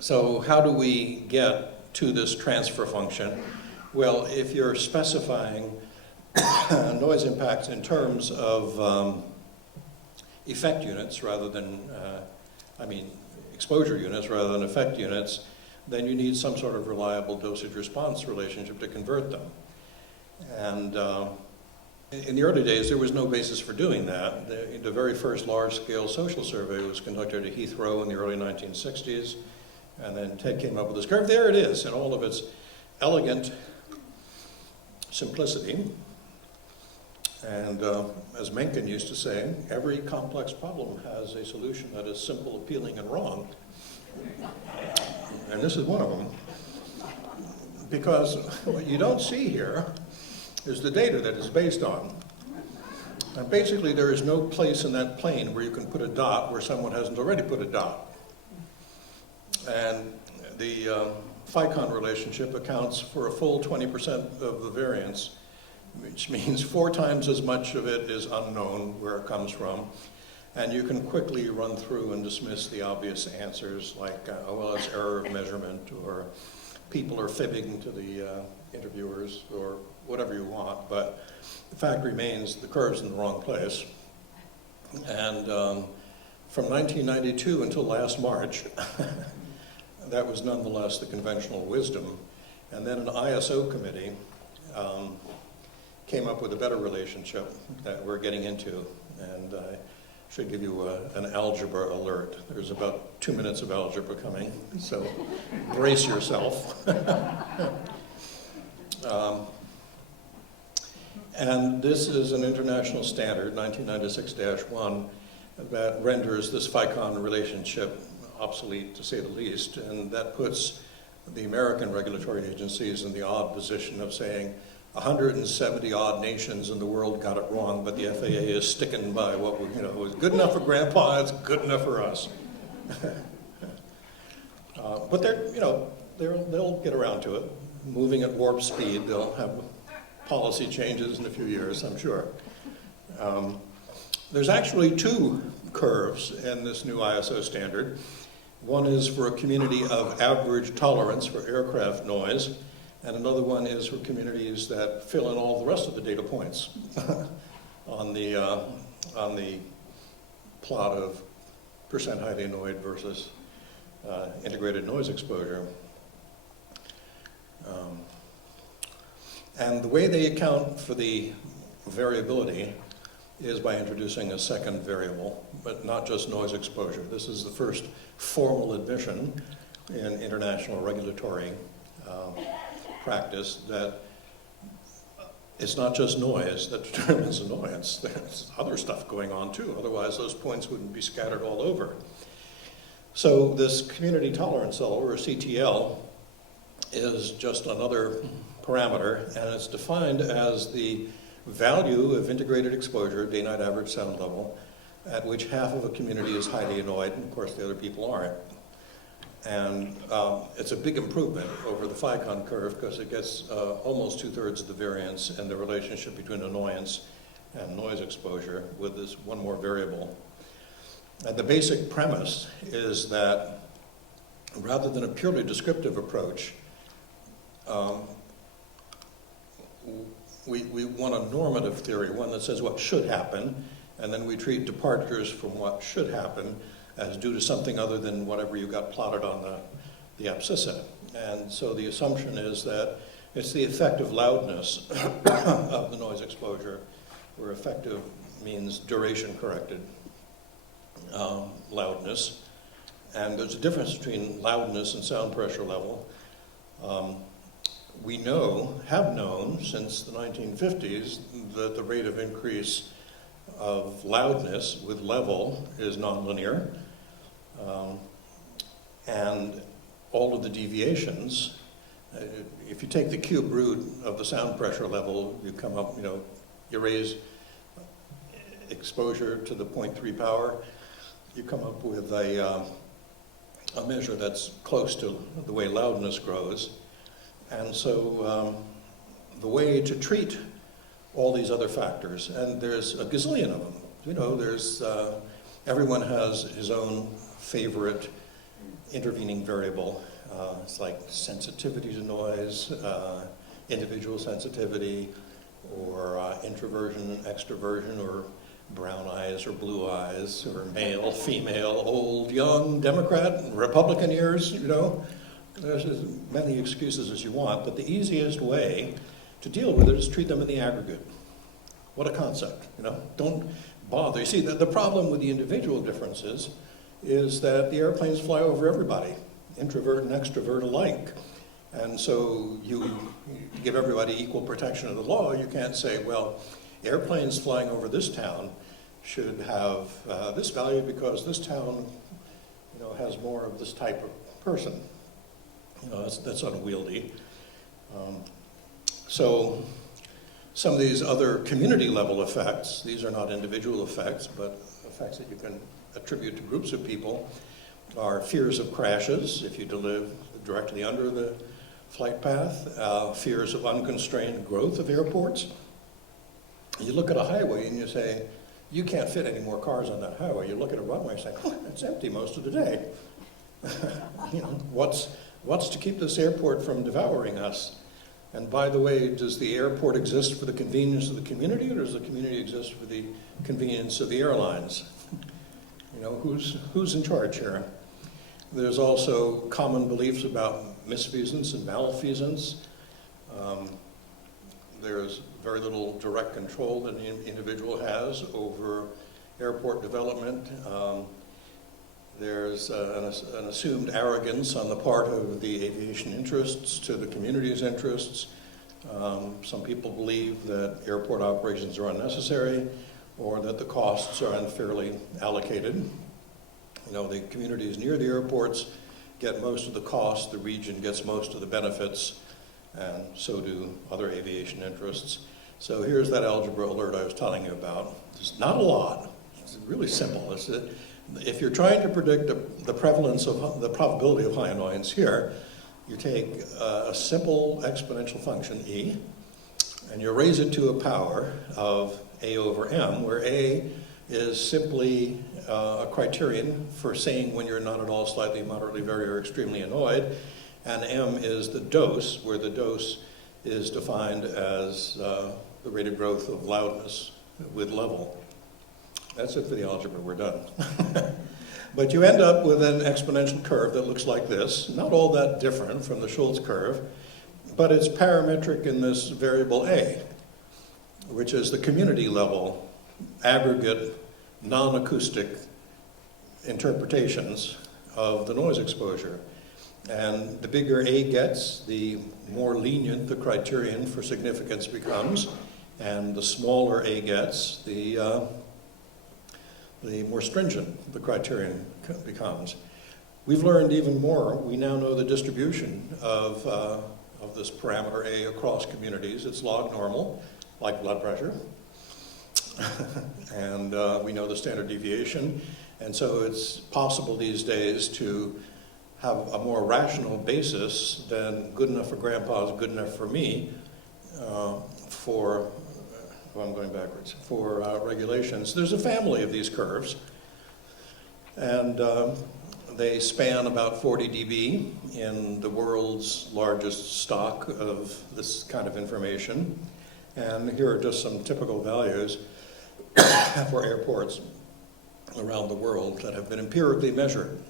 So how do we get to this transfer function? Well, if you're specifying noise impacts in terms of effect units rather than, exposure units rather than effect units, then you need some sort of reliable dosage-response relationship to convert them. And in the early days, there was no basis for doing that. The very first large-scale social survey was conducted at Heathrow in the early 1960s, and then Ted came up with this curve. There it is, in all of its elegant simplicity. And as Mencken used to say, every complex problem has a solution that is simple, appealing, and wrong. And this is one of them. Because what you don't see here is the data that it's based on. And basically, there is no place in that plane where you can put a dot where someone hasn't already put a dot. And the phi-con relationship accounts for a full 20% of the variance, which means 4 times as much of it is unknown where it comes from. And you can quickly run through and dismiss the obvious answers like, oh, well, it's error of measurement, or people are fibbing to the interviewers, or whatever you want. But the fact remains the curve's in the wrong place. And from 1992 until last March, that was nonetheless the conventional wisdom. And then an ISO committee came up with a better relationship that we're getting into. And I should give you an algebra alert. There's about 2 minutes of algebra coming, so brace yourself. And this is an international standard, 1996-1, that renders this phi-con relationship obsolete, to say the least, and that puts the American regulatory agencies in the odd position of saying 170 odd nations in the world got it wrong, but the FAA is sticking by what was good enough for Grandpa, it's good enough for us. But they'll get around to it. Moving at warp speed, they'll have policy changes in a few years, I'm sure. There's actually 2 curves in this new ISO standard. One is for a community of average tolerance for aircraft noise, and another one is for communities that fill in all the rest of the data points on the plot of percent highly annoyed versus integrated noise exposure. And the way they account for the variability is by introducing a second variable, but not just noise exposure. This is the first formal admission in international regulatory practice that it's not just noise that determines annoyance. There's other stuff going on too, otherwise those points wouldn't be scattered all over. So this community tolerance level, or CTL, is just another parameter, and it's defined as the value of integrated exposure, day-night average sound level, at which half of a community is highly annoyed, and of course the other people aren't. And it's a big improvement over the phi-con curve because it gets almost 2/3 of the variance in the relationship between annoyance and noise exposure with this one more variable. And the basic premise is that rather than a purely descriptive approach, we want a normative theory, one that says what should happen, and then we treat departures from what should happen as due to something other than whatever you got plotted on the abscissa. And so the assumption is that it's the effective loudness of the noise exposure, where effective means duration corrected loudness. And there's a difference between loudness and sound pressure level. We have known since the 1950s that the rate of increase of loudness with level is nonlinear. And all of the deviations, if you take the cube root of the sound pressure level, you come up, you raise exposure to the 0.3 power, you come up with a measure that's close to the way loudness grows. And so the way to treat all these other factors, and there's a gazillion of them. Everyone has his own favorite intervening variable. It's like sensitivity to noise, individual sensitivity, or introversion, extroversion, or brown eyes or blue eyes, or male, female, old, young, Democrat, Republican ears, you know. There's as many excuses as you want, but the easiest way to deal with it is treat them in the aggregate. What a concept, you know. Don't bother. You see, the problem with the individual differences is that the airplanes fly over everybody, introvert and extrovert alike. And so you give everybody equal protection of the law. You can't say, well, airplanes flying over this town should have this value because this town, you know, has more of this type of person. You know, that's unwieldy. So some of these other community level effects, these are not individual effects, but effects that you can attribute to groups of people, are fears of crashes if you live directly under the flight path, fears of unconstrained growth of airports. You look at a highway and you say, you can't fit any more cars on that highway. You look at a runway and say, oh, it's empty most of the day. You know, what's to keep this airport from devouring us? And by the way, does the airport exist for the convenience of the community, or does the community exist for the convenience of the airlines? You know, who's in charge here? There's also common beliefs about misfeasance and malfeasance. There's very little direct control that an individual has over airport development. There's an assumed arrogance on the part of the aviation interests to the community's interests. Some people believe that airport operations are unnecessary or that the costs are unfairly allocated. You know, the communities near the airports get most of the costs, the region gets most of the benefits, and so do other aviation interests. So here's that algebra alert I was telling you about. There's not a lot. It's really simple. If you're trying to predict the prevalence of the probability of high annoyance here, you take a simple exponential function, e, and you raise it to a power of a over m, where a is simply a criterion for saying when you're not at all, slightly, moderately, very, or extremely annoyed, and m is the dose, where the dose is defined as the rate of growth of loudness with level. That's it for the algebra, we're done. But you end up with an exponential curve that looks like this, not all that different from the Schultz curve, but it's parametric in this variable a, which is the community level, aggregate, non-acoustic interpretations of the noise exposure. And the bigger a gets, the more lenient the criterion for significance becomes, and the smaller a gets, the more stringent the criterion becomes. We've learned even more. We now know the distribution of this parameter A across communities. It's log normal, like blood pressure. And we know the standard deviation. And so it's possible these days to have a more rational basis than good enough for grandpa is good enough for me for I'm going backwards, for regulations. There's a family of these curves, and they span about 40 dB in the world's largest stock of this kind of information. And here are just some typical values for airports around the world that have been empirically measured.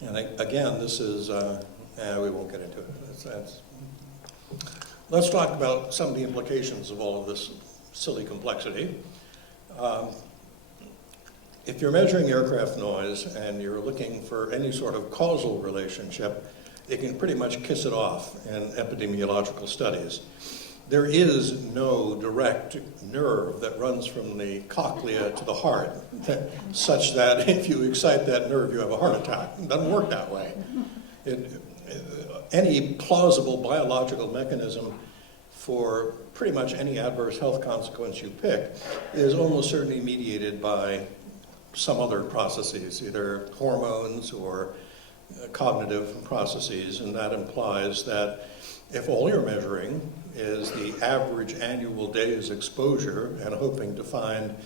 And again, this is, we won't get into it. Let's talk about some of the implications of all of this silly complexity. If you're measuring aircraft noise and you're looking for any sort of causal relationship, you can pretty much kiss it off in epidemiological studies. There is no direct nerve that runs from the cochlea to the heart, such that if you excite that nerve, you have a heart attack. It doesn't work that way. Any plausible biological mechanism for pretty much any adverse health consequence you pick is almost certainly mediated by some other processes, either hormones or cognitive processes, and that implies that if all you're measuring is the average annual days exposure and hoping to find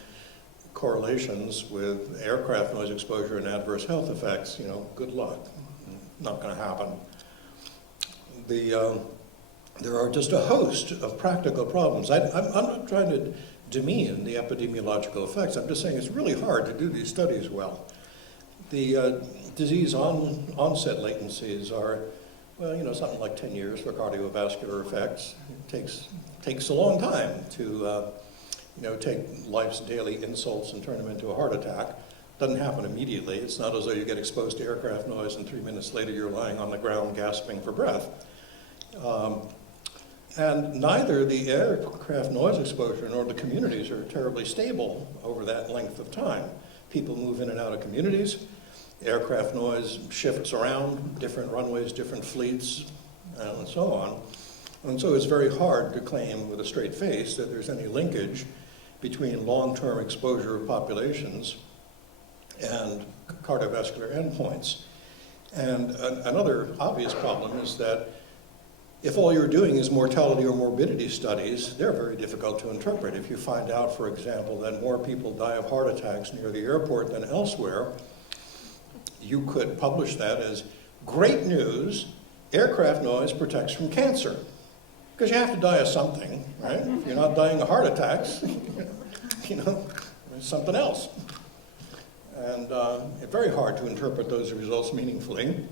correlations with aircraft noise exposure and adverse health effects, good luck. Not going to happen. There are just a host of practical problems. I'm not trying to demean the epidemiological effects. I'm just saying it's really hard to do these studies well. The disease onset latencies are, something like 10 years for cardiovascular effects. It takes a long time to, take life's daily insults and turn them into a heart attack. Doesn't happen immediately. It's not as though you get exposed to aircraft noise and 3 minutes later you're lying on the ground gasping for breath. And neither the aircraft noise exposure nor the communities are terribly stable over that length of time. People move in and out of communities. Aircraft noise shifts around, different runways, different fleets, and so on. And so it's very hard to claim with a straight face that there's any linkage between long-term exposure of populations and cardiovascular endpoints. And another obvious problem is that if all you're doing is mortality or morbidity studies, they're very difficult to interpret. If you find out, for example, that more people die of heart attacks near the airport than elsewhere, you could publish that as great news, aircraft noise protects from cancer. Because you have to die of something, right? If you're not dying of heart attacks, there's something else. And it's very hard to interpret those results meaningfully.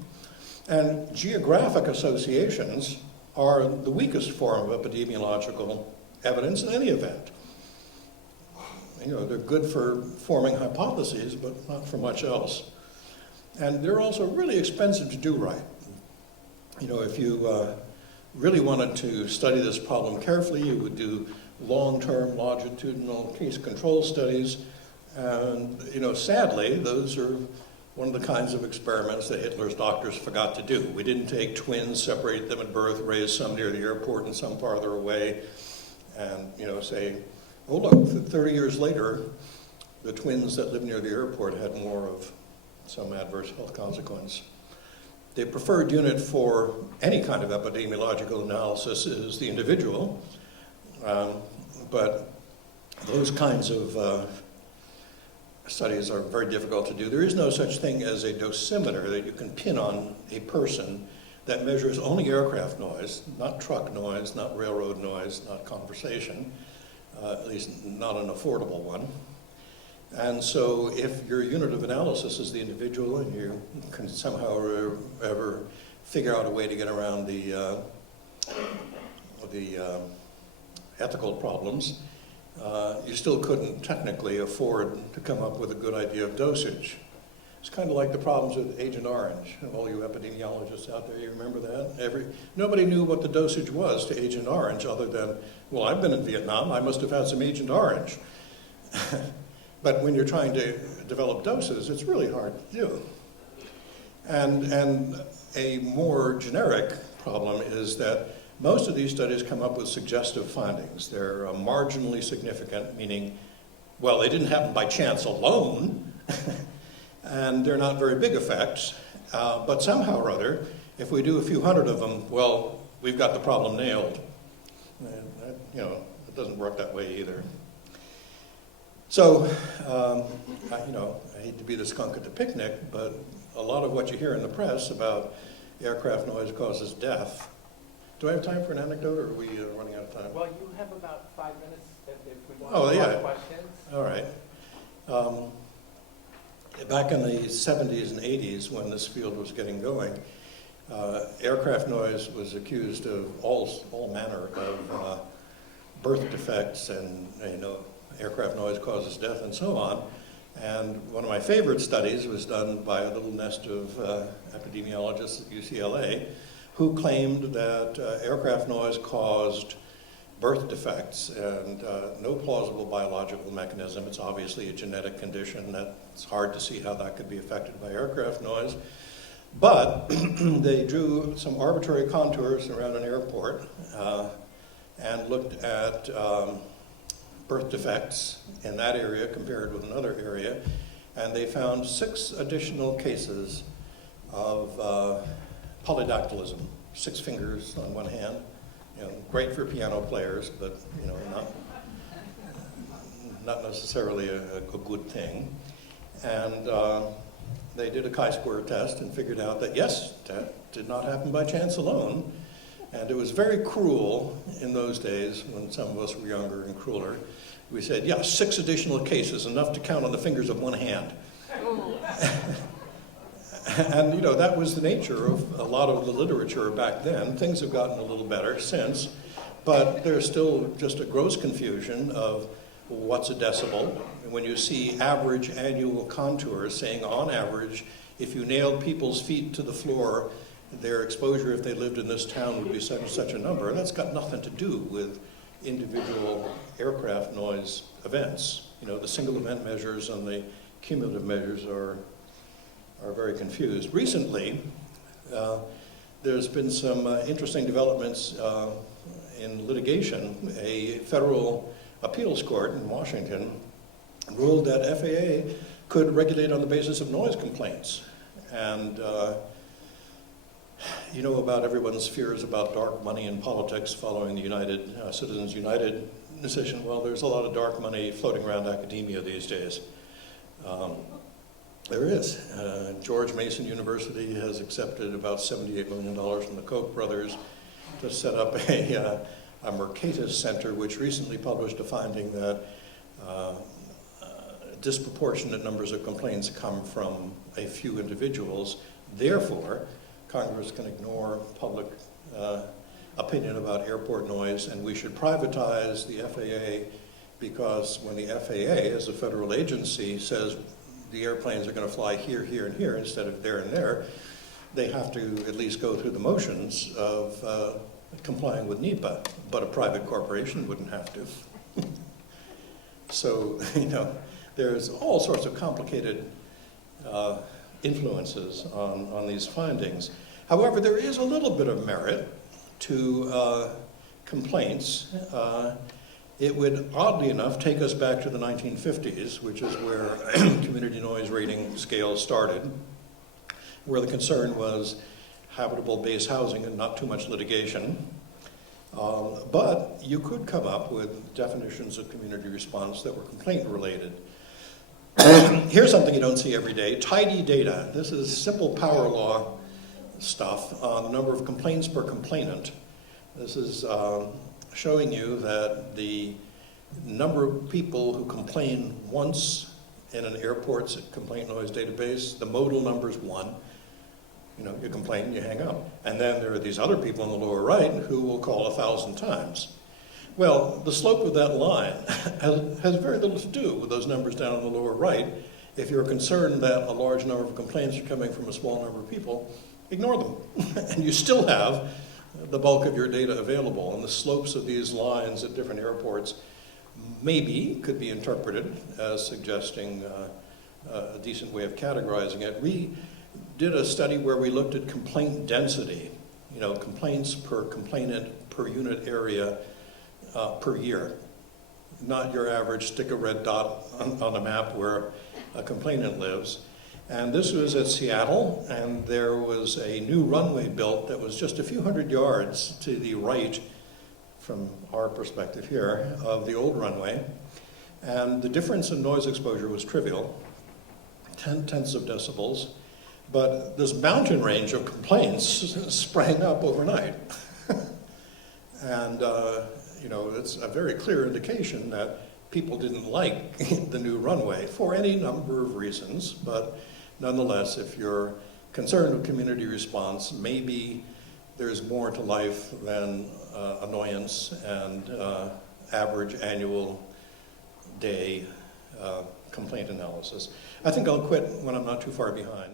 And geographic associations are the weakest form of epidemiological evidence in any event. They're good for forming hypotheses, but not for much else. And they're also really expensive to do right. If you really wanted to study this problem carefully, you would do long-term longitudinal case control studies. And, sadly, those are one of the kinds of experiments that Hitler's doctors forgot to do. We didn't take twins, separate them at birth, raise some near the airport and some farther away, and, say, oh, look, 30 years later, the twins that lived near the airport had more of some adverse health consequence. The preferred unit for any kind of epidemiological analysis is the individual, but those kinds of studies are very difficult to do. There is no such thing as a dosimeter that you can pin on a person that measures only aircraft noise, not truck noise, not railroad noise, not conversation, at least not an affordable one. And so if your unit of analysis is the individual and you can somehow or ever figure out a way to get around the ethical problems, you still couldn't technically afford to come up with a good idea of dosage. It's kind of like the problems with Agent Orange. All you epidemiologists out there, you remember that? Nobody knew what the dosage was to Agent Orange other than, well, I've been in Vietnam, I must have had some Agent Orange. But when you're trying to develop doses, it's really hard to do. And a more generic problem is that most of these studies come up with suggestive findings. They're marginally significant, meaning, well, they didn't happen by chance alone, and they're not very big effects, but somehow or other, if we do a few hundred of them, well, we've got the problem nailed. And it doesn't work that way either. So, I hate to be the skunk at the picnic, but a lot of what you hear in the press about aircraft noise causes death. Do I have time for an anecdote, or are we running out of time? Well, you have about 5 minutes if we want questions. All right. Back in the 70s and 80s, when this field was getting going, aircraft noise was accused of all manner of birth defects and, aircraft noise causes death and so on. And one of my favorite studies was done by a little nest of epidemiologists at UCLA who claimed that aircraft noise caused birth defects and no plausible biological mechanism. It's obviously a genetic condition that it's hard to see how that could be affected by aircraft noise. But they drew some arbitrary contours around an airport and looked at birth defects in that area compared with another area, and they found 6 additional cases of polydactylism, 6 fingers on one hand. Great for piano players, but not necessarily a good thing. And they did a chi-square test and figured out that yes, that did not happen by chance alone. And it was very cruel in those days when some of us were younger and crueler. We said, yeah, 6 additional cases, enough to count on the fingers of one hand. And, you know, that was the nature of a lot of the literature back then. Things have gotten a little better since, but there's still just a gross confusion of what's a decibel. And when you see average annual contours saying on average, if you nailed people's feet to the floor, their exposure if they lived in this town would be such and such a number, that's got nothing to do with individual aircraft noise events. You know, the single event measures and the cumulative measures are very confused. Recently, there's been some interesting developments in litigation. A federal appeals court in Washington ruled that FAA could regulate on the basis of noise complaints. And you know about everyone's fears about dark money in politics following the Citizens United decision. Well, there's a lot of dark money floating around academia these days. There is. George Mason University has accepted about $78 million from the Koch brothers to set up a Mercatus Center, which recently published a finding that disproportionate numbers of complaints come from a few individuals. Therefore, Congress can ignore public opinion about airport noise, and we should privatize the FAA because when the FAA, as a federal agency, says the airplanes are going to fly here, here, and here instead of there and there, they have to at least go through the motions of complying with NEPA, but a private corporation wouldn't have to. So, you know, there's all sorts of complicated influences on these findings. However, there is a little bit of merit to complaints. It would, oddly enough, take us back to the 1950s, which is where community noise rating scales started, where the concern was habitable base housing and not too much litigation. But you could come up with definitions of community response that were complaint related. Here's something you don't see every day, tidy data. This is simple power law stuff on the number of complaints per complainant. This is showing you that the number of people who complain once in an airport's complaint noise database, the modal number is 1. You know, you complain, you hang up. And then there are these other people in the lower right who will call 1,000 times. Well, the slope of that line has very little to do with those numbers down in the lower right. If you're concerned that a large number of complaints are coming from a small number of people, ignore them. And you still have the bulk of your data available. And the slopes of these lines at different airports maybe could be interpreted as suggesting a decent way of categorizing it. We did a study where we looked at complaint density, you know, complaints per complainant per unit area per year. Not your average stick a red dot on a map where a complainant lives. And this was at Seattle, and there was a new runway built that was just a few hundred yards to the right, from our perspective here, of the old runway. And the difference in noise exposure was trivial, tenths of decibels, but this mountain range of complaints sprang up overnight. And you know, it's a very clear indication that people didn't like the new runway for any number of reasons, but nonetheless, if you're concerned with community response, maybe there's more to life than annoyance and average annual day complaint analysis. I think I'll quit when I'm not too far behind.